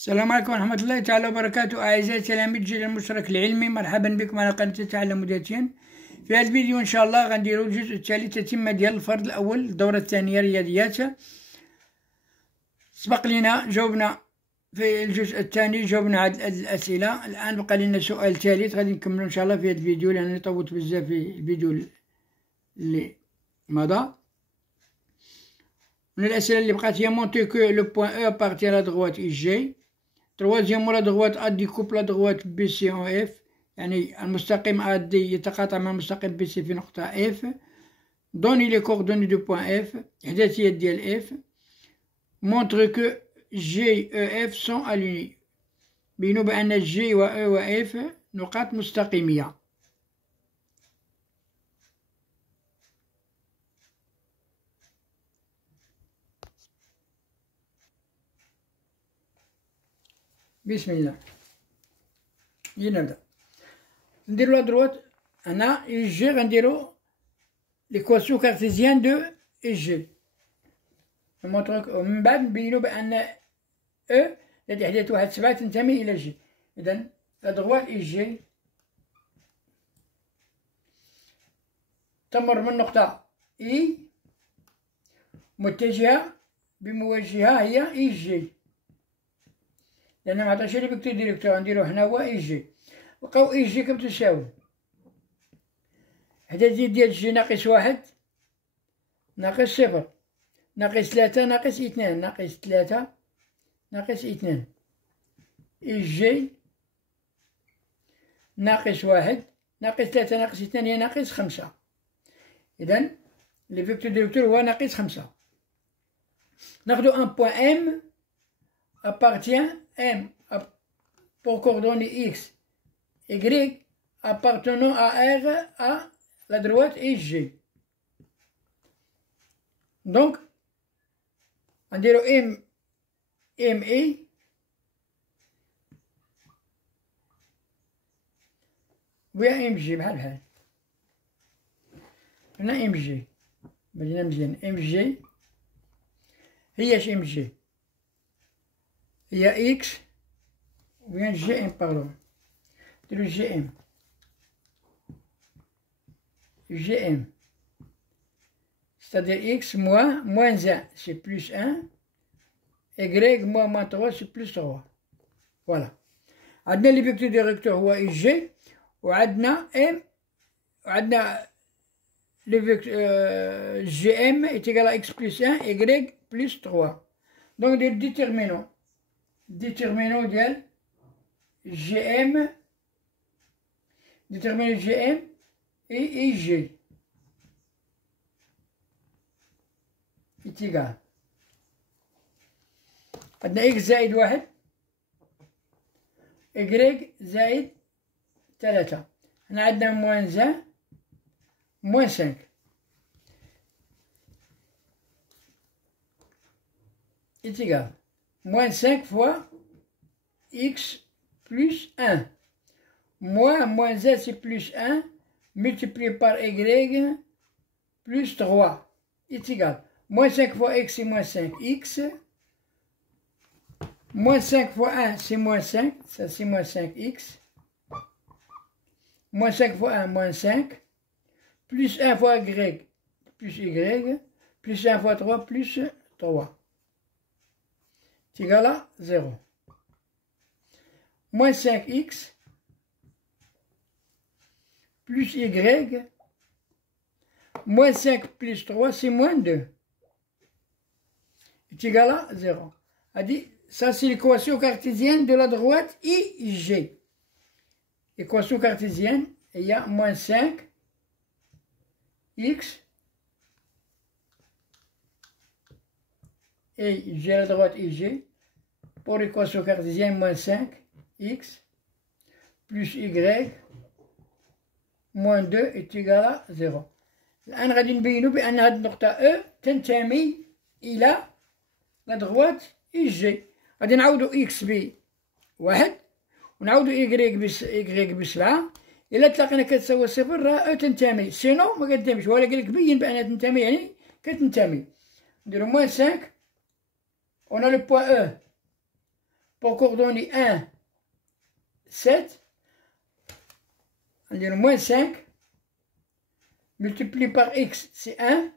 السلام عليكم ورحمة الله تعالى وبركاته. أعزائي تلاميذ الجيل المشترك العلمي، مرحبا بكم على قناة تتعلم ذاتيا. في هذا الفيديو إن شاء الله غنديرو الجزء الثالث، تتمة ديال الفرد الأول الدورة الثانية رياضيات. سبق لنا جاوبنا في الجزء الثاني، جاوبنا على الأسئلة. الآن بقى لنا سؤال ثالث غادي نكملو إن شاء الله في هذا الفيديو، لأنني طولت بزاف في الفيديو اللي مضى. من الأسئلة اللي بقات هي مونتي كو لو بوان أو أبارتي على دغوات إي جي. تروازيام لا دغوات أ ديكوب لا دغوات بي سي أون إف، يعني المستقيم أ دي يتقاطع مع المستقيم بي سي في نقطة إف. دوني لي كوردوني دو بوان إف، إحداثيات ديال إف. مونتر كو جي أو إف سون أليني، بينو بأن جي و أو و إف نقاط مستقيمية. بسم الله، نبدأ. نديرو لا دروات. هنا إي جي غنديرو ليكواسيون كارتيزيان دو إي جي، ومن بعد نبينو بأن أو التي إحداث واحد 7 تنتمي إلى جي. إذن لا دروات إي جي تمر من نقطة إي متجهة بموجهة هي إي جي، لأن معطاش لي فيكتور ديريكتور، غنديرو هنا هو إي جي. بقاو إي جي كم تساوي إحداثية ديال جي ناقص 1 ناقص 0 ناقص 3 ناقص 2 ناقص 3 ناقص 2. إي جي ناقص 1 ناقص 3 ناقص 2 هي ناقص 5. إذن لي فيكتور ديريكتور هو ناقص 5. ناخدو ان بوان إم appartient M pour coordonnées X, Y appartenant à R à la droite et G. Donc, on dirait M et ويا MG بحال بحال. هنا MG بدينا مزيان. MG هي MG هي إكس وبيان جي إم، باردون نديرو جي إم. جي إم c'est-à-dire إكس moins 1 c'est plus 1، Y moins 3 c'est plus 3. فوالا، عندنا لي فيكتور ديريكتور هو إي جي، وعندنا إم، وعندنا لي فيكتور جي إم est égal à X plus 1 Y plus 3. donc ندير ديتيرمينون ديال جي ام، ديتيرمينون جي ام اي جي إتيغال. عندنا إكس زائد 1 إكغيك زائد 3. هنا عندنا موان 1 موان 5. إتيغال moins 5 fois x plus 1. Moins 1 c'est plus 1 multiplié par y plus 3 est égal. Moins 5 fois x c'est moins 5x. Moins 5 fois 1 c'est moins 5, ça c'est moins 5x. Moins 5 fois 1 moins 5. Plus 1 fois y plus y. Plus 1 fois 3 plus 3. C'est égal à 0. Moins 5x plus y moins 5 plus 3 c'est moins 2. C'est égal à 0. Ça c'est l'équation cartésienne de la droite IG. Équation cartésienne, il y a moins 5 x et j'ai la droite IG. Pour l'équation cartésienne, moins 5 x plus y moins 2 est égal à 0. الآن غادي نبينو بأن هاد النقطة أو تنتمي إلى لا دغوات إي جي. غادي نعوضو إكس ب1 ونعوضو إكغيك ب7. إلا تلاقينا كتساوي 0 راه أو تنتمي، سينو ما كتنتميش، ولكن لك بين بأنها تنتمي يعني كتنتمي. نديرو moins 5. On a le point E. pour coordonner 1, 7, on dit moins 5, multiplié par x, c'est 1,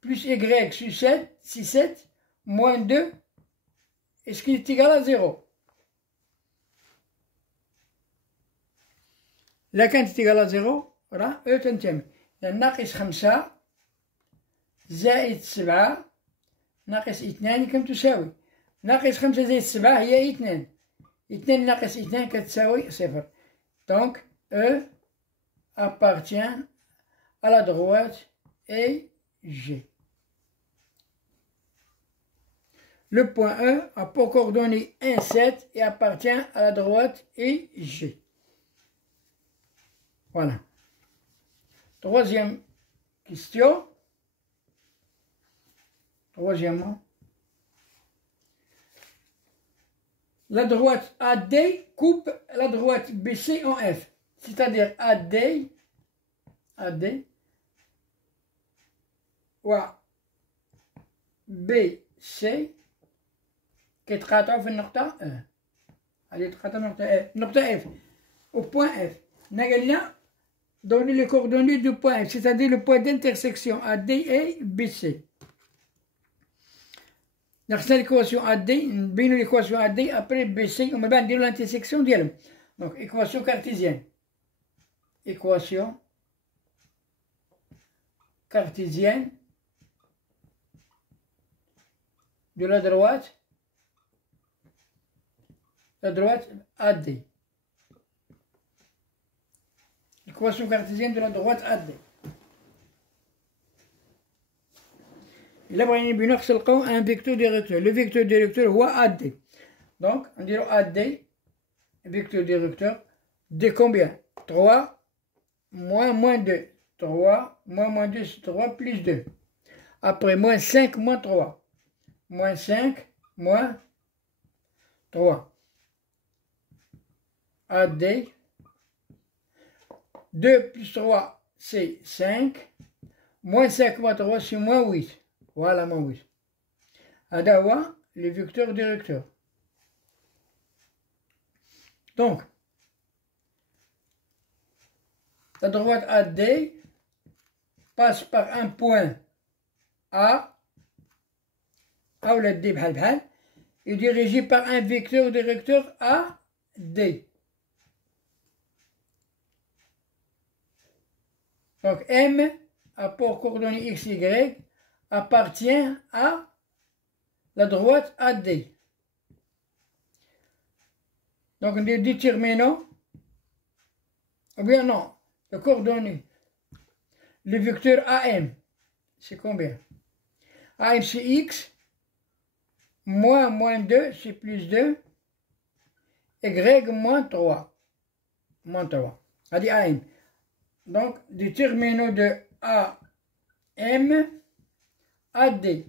plus y sur 7, c'est 7, moins 2, et ce qui est égal à 0. إذا كانت égal à 0 راه أو تنتمي ناقص 5 زائد 7 ناقص 2 كم تساوي ناقص 5 زائد 7 هي 2 2 ناقص 2 كتساوي 0 donc E appartient à la droite et G. Le point E a pour coordonnées 1, 7 et appartient à la droite et G. Voilà. Troisième question. Troisièmement, la droite AD coupe la droite BC en F. C'est-à-dire AD و BC كيتقاطعوا في النقطة E. هذه يتقاطعوا نقطة F au point F. Nagalia donner les coordonnées du point F, c'est-à-dire le point d'intersection AD et BC. نحسن l'équation AD, نبينو l'équation AD après BC, on va dire l'intersection ديالهم. Donc équation cartésienne. Équation cartésienne de la droite AD. Équation cartésienne de la droite AD. Il a un vecteur directeur. Le vecteur directeur هو AD. Donc, on dirait AD, vecteur directeur, de combien 3 moins 2. 3 moins 2, c'est 3 plus 2. Après, moins 5 moins 3. Moins 5 moins 3. AD. 2 plus 3, c'est 5. Moins 5 moins 3, c'est moins 8. Voilà, moins 8. Adawa, le vecteur directeur. Donc, la droite AD passe par un point A, ou la D est dirigé par un vecteur directeur AD. Donc M a pour coordonnées x, y appartient à la droite AD. Donc nous déterminons, ou bien non, le coordonnées, le vecteur AM, c'est combien? AM c'est x, moins 2 c'est plus 2, y moins 3. C'est-à-dire AM. Donc, déterminons de AM AD.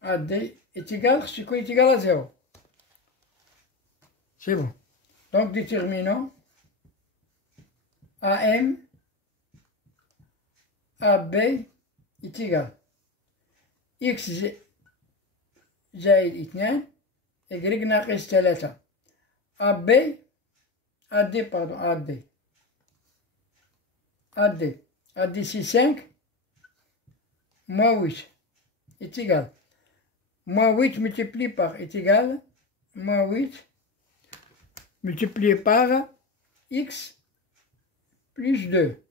AD est égal, c'est quoi est égal à 0. C'est bon. Donc, déterminons AM AB est égal. X زائد 2 Y ناقص 3 AB AD c'est 5 moins 8 est égal. Moins 8 multiplié par est égal. Moins 8 multiplié par x plus 2.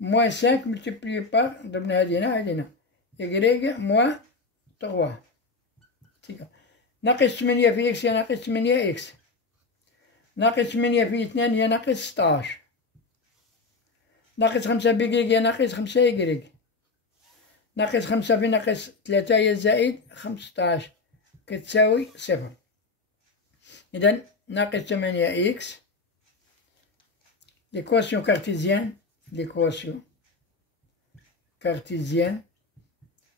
Moins 5 multiplié par y moins 3. ناقص 8 في x هي ناقص 8 x. ناقص 8 في 2 هي ناقص 16. ناقص 5 بي هي ناقص 5 y. ناقص 5 في ناقص 3 هي زائد 15 كتساوي 0. إذا ناقص 8 x. L'équation cartésienne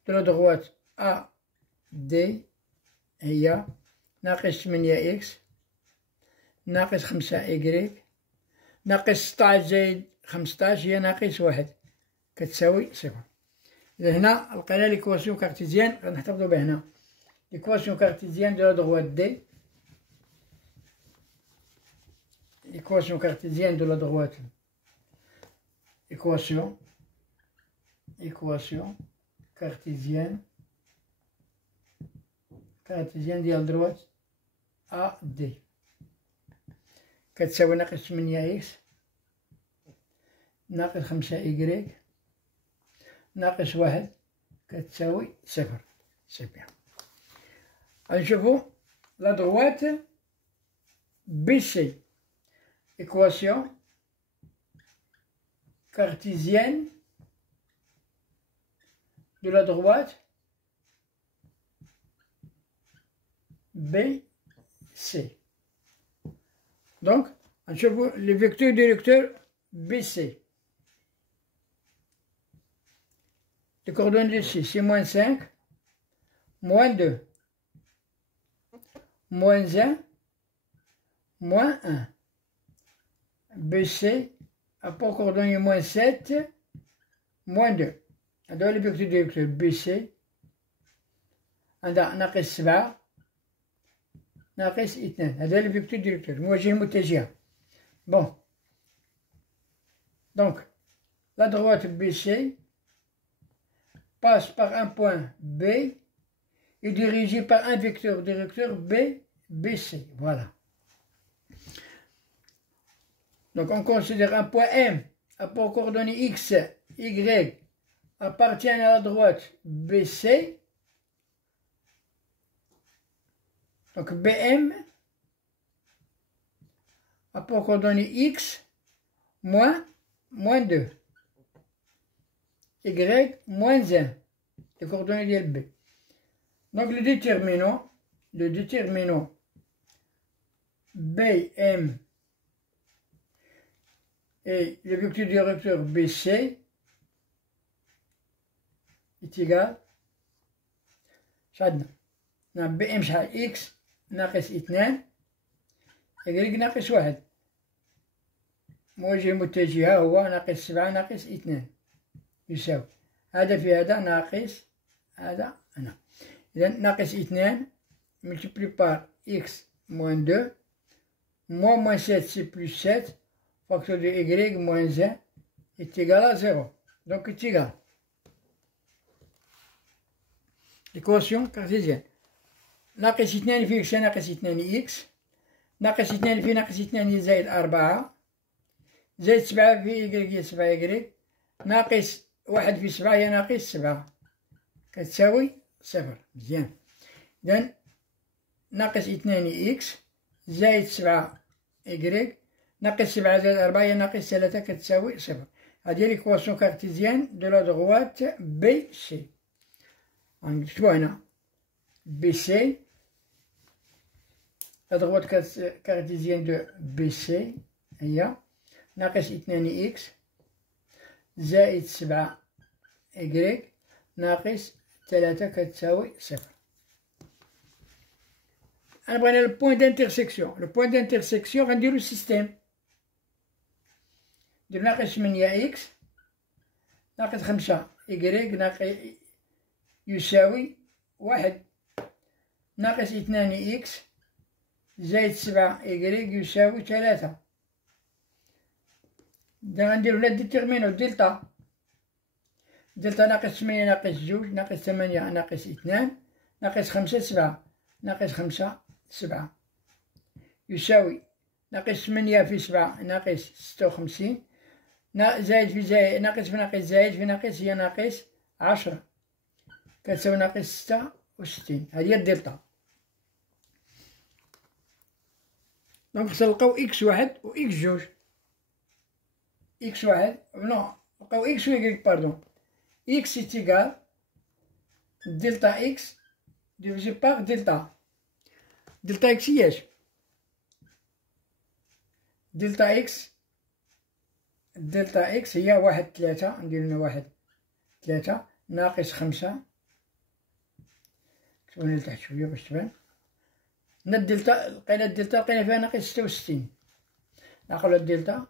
de la droite AD هي ناقص 8 x ناقص 5 y ناقص 16 زائد 15 هي ناقص 1 كتساوي 0. إذا هنا لقينا ليكواسيون كارتيزيان غنحتفظو بها هنا. ليكواسيون كارتيزيان دو لا دروات دي. Équation cartésienne de la droite. Équation cartésienne ديال الدروات A D كتساوي ناقص 8 إكس ناقص 5 إيكغيك ناقص 1 كتساوي 0. سي بيان. غنشوفو لا دروات بي سي. Équation cartésienne de la droite BC. Donc, on trouve le vecteur directeur BC. Les coordonnées ici, c'est moins 5, moins 2, moins 1, moins 1. BC a pour coordonnée moins 7, moins 2. هذا le vecteur directeur BC عندها ناقص 7 ناقص 2. هذا le vecteur directeur مواجهة متجهة. Bon. Donc, la droite BC passe par un point B et dirigée par un vecteur directeur BC. Voilà. Donc on considère un point M à pour coordonnées X, Y appartient à la droite BC. Donc BM a pour coordonnées X moins 2. Y moins 1. Les coordonnées de B. Donc le déterminant BM et le vecteur directeur BC est égal شحال عندنا BM شحال X ناقص 2 Y ناقص 1 موجه متجهة هو ناقص 7 ناقص 2 يساوي هذا في هذا ناقص هذا هنا. إذا ناقص 2 multiplié par X moins 2 moins 7 c'est plus 7 facteur de Y moins 1 est égal à 0. Donc est égal. L'équation cartésienne. ناقص 2 في X ناقص 2 X ناقص 2 في ناقص 2 زائد 4 زائد 7 في Y هي 7 Y ناقص 1 في 7 هي ناقص 7 كتساوي 0. مزيان. إذا ناقص 2 X زائد 7 Y ناقص 7 زائد 4 هي ناقص 3 كتساوي 0. هذه ليكواسيون كارتيزيان دو لا دروات بي سي. غنكتبو هنا بي سي لا دروات كارتيزيان دو بي سي هي ناقص 2 إكس زائد 7 إكغيك ناقص 3 كتساوي 0. أنا بغينا لو بوين دانترسيكسيون. لو بوين دانترسيكسيون غنديرو السيستيم. ندير ناقص 8 إكس ناقص 5 إكغيك ناقص يساوي 1 ناقص 2 إكس زائد 7 إكغيك يساوي 3. غنديرو لا ديتيرمينو دلتا ناقص 8 ناقص 2 ناقص 8 ناقص 2 ناقص 5 7 ناقص 5 7 يساوي ناقص 8 في 7 ناقص 56 زائد في زائد ناقص في ناقص زائد في ناقص هي ناقص 10 كتساوي ناقص 66. هذه هي الدلتا. دونك خصنا نلقاو إكس واحد و إكس جوج. إكس واحد نو نلقاو إكس و إكغيك باردون. إكس est égal دلتا إكس divisé par دلتا. دلتا إكس هي اش؟ دلتا إكس هي 1 3 ندير هنا 1 3 ناقص 5 كتبو هنا لتحت شوية باش تبان. هنا الدلتا لقينا فيها ناقص 66 ناخدو الدلتا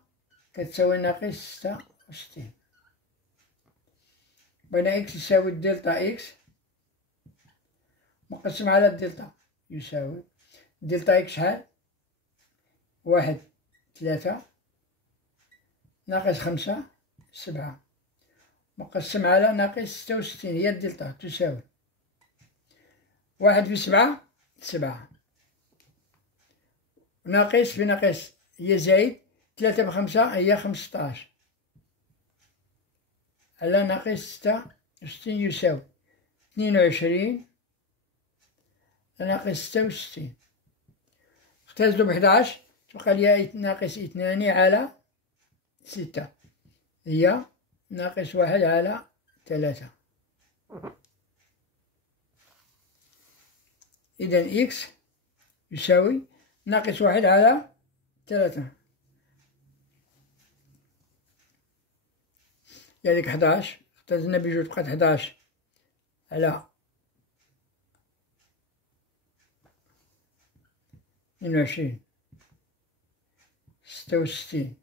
كتساوي ناقص 66. بين إكس يساوي الدلتا إكس مقسم على الدلتا يساوي دلتا إكس شحال؟ 1 3 ناقص 5 7 مقسم على ناقص 66 هي الدلتا تساوي 1 في 7 7 ناقص في ناقص هي زايد 3 ب5 هي 15 على ناقص 66 يساوي 22 ناقص 66 اختزلوا ب11 تبقى لي ناقص 2 على 6 هي ناقص 1 على 3. إذا إكس يساوي ناقص 1 على 3 يعني 11 اختزلنا بجوج بقات 11 على 22 66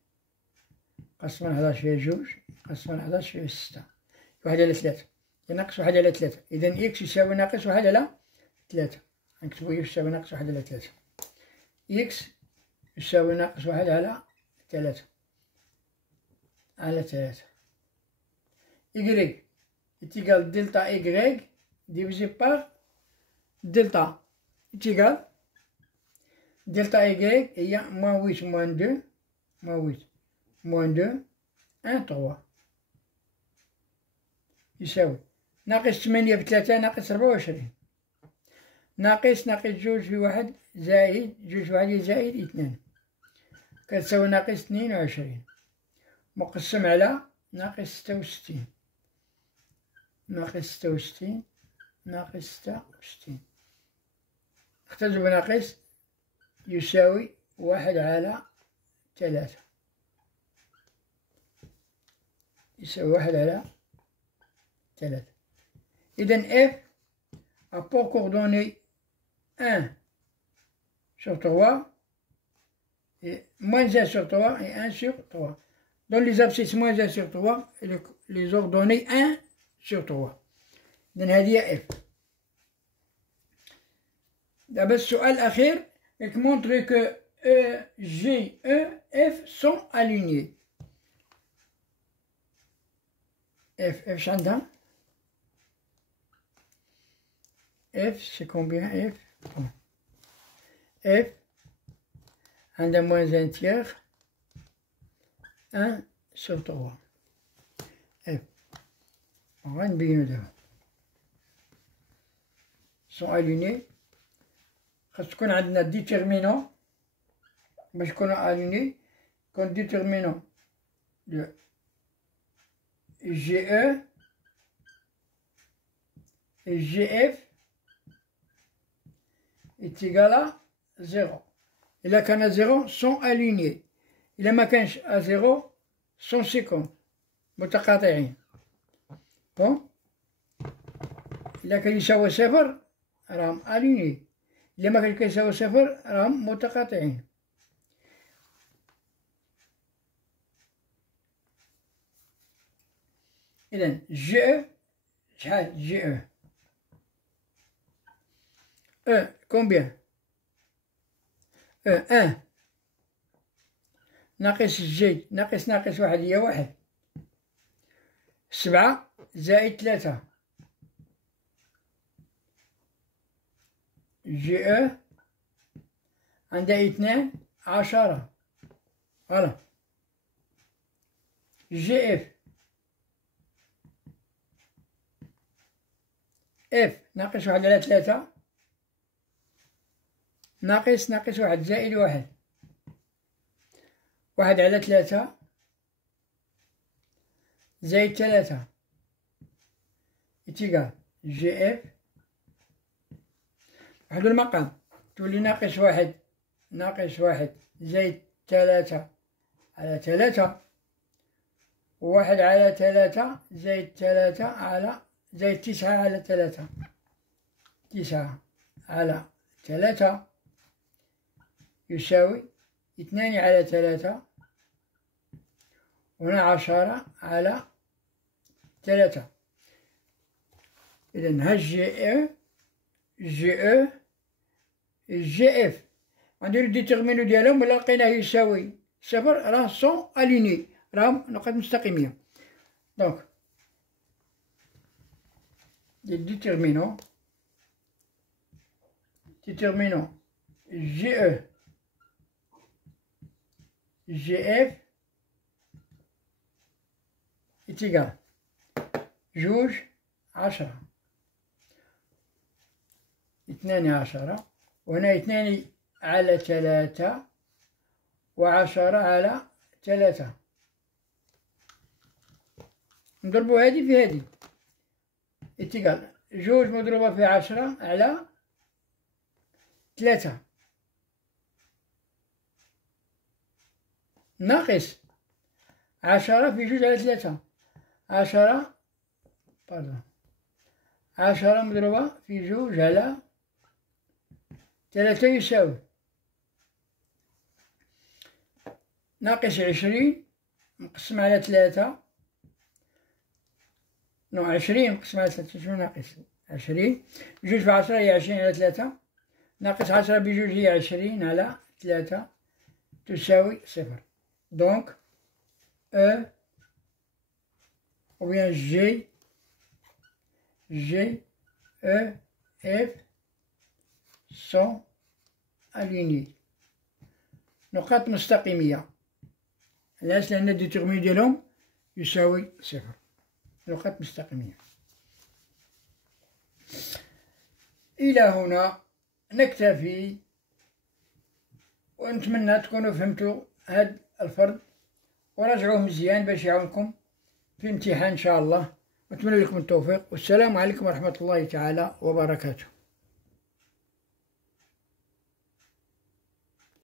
قسما 11 فيها جوج قسما 11 فيها 6 1 على 3 ناقص 1 على 3 إذا إكس يساوي ناقص 1 على 3 نكتبو إكس يساوي ناقص 1 على 3 إكس يساوي ناقص 1 على 3 على 3 إكغيك إتيغال دلتا إكغيك ديفيزي بار دلتا إتيغال دلتا إكغيك هي موان 8 موان 2 موان 8 موان 2 1 3 يساوي ناقص 8 ب3 ناقص 24 ناقص جوج في 1 زائد جوج في 1 زائد 2 كتساوي ناقص 22 مقسم على ناقص 66 ناقص 66 ناقص 66 اختزل بناقص يساوي 1 على 3 يساوي 1 على 3. إذا F a pour coordonnées 1 sur 3 et moins 1 sur 3 et 1 sur 3. Dans les abscisses moins 1 sur 3 et les ordonnées 1 sur 3. إذن هذه هي F. دابا السؤال الأخير montre que E, G, E, F sont alignés. F عندها F c'est combien F bon. F عندها moins un tiers 1 sur 3 F غنبينو دابا sont alignés خاص تكون عندنا ديتيرمينون باش يكونوا alignés كون ديتيرمينون de GE et GF est égal à 0. Et là, quand à 0, sont alignés. Et là, quand à 0, sont séquents. متقاطعين. Bon. إلا كان يساوي 0 راهم alignés. إلا ما كان يساوي 0 راهم متقاطعين. إذن GE شحال GE E combien E 1 ناقص G ناقص 1 هي 1 7 زائد 3 GE عندها 2 10 فوالا GF F ناقص 1 على 3 ناقص 1 زائد 1 1 على 3 زائد 3 يتيقال جي اف واحد المقام تولي ناقص 1 زائد 3 على 3 1 على 3 زائد 3 على زائد 9 على 3 9 على 3 يساوي 2 على 3 وهنا 10 على 3 إذن ها جي او جي اف غنديرو ديتيرمينو ديالهم، ولا لقيناه يساوي صفر راه سون اليني، راهم نقاط مستقيمية. دونك ديتيرمينو جي او جي اف إتيغال جوج 10 12، وهنا 2 على 3 و10 على 3. نضربو هادي في هادي إتيغال جوج مضروبة في 10 على 3 ناقص 10 في جوج على 3. 10 مضروبة في جوج على 3 يساوي ناقص 20 مقسم على 3. 20 مقسم على 3 شنو ناقص 20؟ جوج في 10 هي 20 على 3 ناقص 10 بجوج هي 20 على 3 تساوي 0. دونك او ou bien G E F sont alignés. نقاط مستقيمية، علاش؟ لأن الديتيرمينو ديالهم يساوي 0. نقاط مستقيمية. إلى هنا نكتفي، ونتمنى تكونوا فهمتوا هذا الفرض وراجعوه مزيان باش يعاونكم في الامتحان إن شاء الله، وأتمنى لكم التوفيق، والسلام عليكم ورحمة الله تعالى وبركاته.